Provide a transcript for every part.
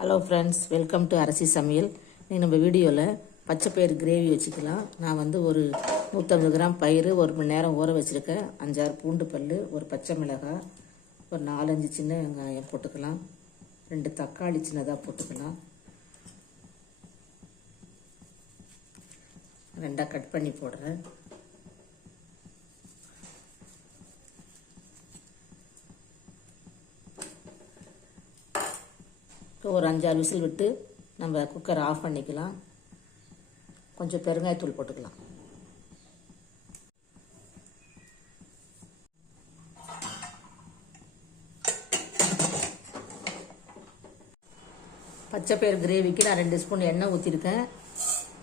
Hello friends welcome to Arasi சமையல் இன்றைக்கி நம்ம வீடியோவில் பச்சை பயிறு கிரேவி வச்சுக்கலாம். நான் வந்து ஒரு நூற்றம்பது கிராம் பயிறு ஒரு மணி நேரம் ஊற வச்சுருக்கேன். அஞ்சாறு பூண்டு பல் ஒரு பச்சை மிளகாய் ஒரு நாலஞ்சு சின்ன வெங்காயம் போட்டுக்கலாம். ரெண்டு தக்காளி சின்னதாக போட்டுக்கலாம். ரெண்டாக கட் பண்ணி போடுறேன். ஒரு அஞ்சாறு விசில் விட்டு நம்ம குக்கரை ஆஃப் பண்ணிக்கலாம். கொஞ்சம் பெருங்காயத்தூள் போட்டுக்கலாம். பச்சைப்பயிறு கிரேவிக்கு நான் ரெண்டு ஸ்பூன் எண்ணெய் ஊற்றிருக்கேன்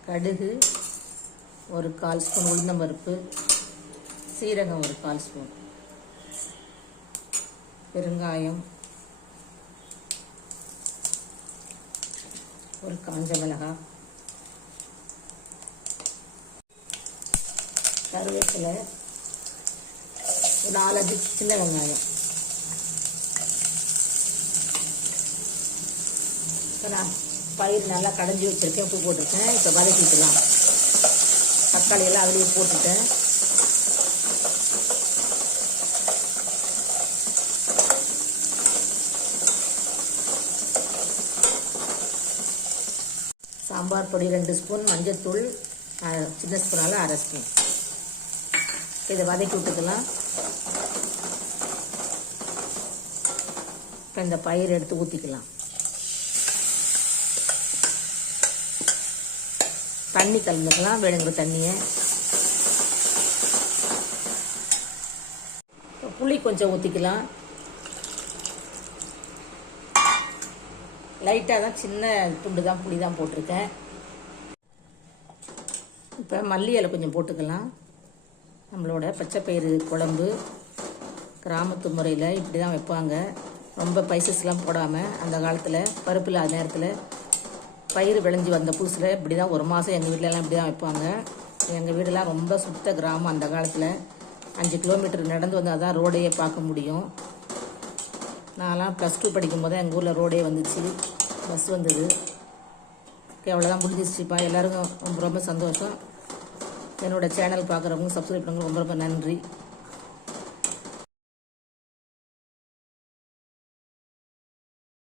கடுகு ஒரு கால் ஸ்பூன் உளுந்தம்பருப்பு சீரகம் ஒரு கால் ஸ்பூன். பெருங்காயம் ஒரு காஞ்ச மிளகாய் கருவேப்பிலை. ஒரு நாலஞ்சு சின்ன வெங்காயம். இப்போ நான் பயிர் நல்லா கடைஞ்சி வச்சுருக்கேன். உப்பு போட்டிருக்கேன். இப்போ வதக்கிக்கலாம். தக்காளி எல்லாம் அதுலேயே போட்டுட்டேன். சாம்பார் பொடி ரெண்டு ஸ்பூன் மஞ்சத்தூள் சின்ன ஸ்பூனால் அரை ஸ்பூன். இதை வதக்கி விட்டுக்கலாம். இப்போ இந்த பயிர் எடுத்து ஊற்றிக்கலாம் தண்ணி கலந்துக்கலாம் வேணுங்கிற தண்ணியை. புளி கொஞ்சம் ஊற்றிக்கலாம் லைட்டாக தான் சின்ன துண்டு தான் புளி தான் போட்டிருக்கேன். இப்போ மல்லி இலை கொஞ்சம் போட்டுக்கலாம். நம்மளோட பச்சைப்பயிறு குழம்பு கிராமத்து முறையில் இப்படி தான் வைப்பாங்க. ரொம்ப பைசஸ்லாம் போடாமல் அந்த காலத்தில் பருப்பு இல்லாத நேரத்தில் பயிர் விளைஞ்சி வந்த புதுசில் இப்படி தான் ஒரு மாதம் எங்கள் வீட்டிலலாம் இப்படி தான் வைப்பாங்க. எங்கள் வீடெல்லாம் ரொம்ப சுத்த கிராமம் அந்த காலத்தில். அஞ்சு கிலோமீட்டர் நடந்து வந்தால் தான் ரோடையே பார்க்க முடியும். நான்லாம் ப்ளஸ் டூ படிக்கும் போது எங்கள் ஊரில் ரோடே வந்துச்சு. பஸ் வந்தது. ஓகே அவ்வளோதான் முடிஞ்சிருச்சுப்பா எல்லாருக்கும் ரொம்ப ரொம்ப சந்தோஷம். என்னோட சேனல் பார்க்குறவங்க சப்ஸ்கிரைப் பண்ணுங்க ரொம்ப ரொம்ப நன்றி.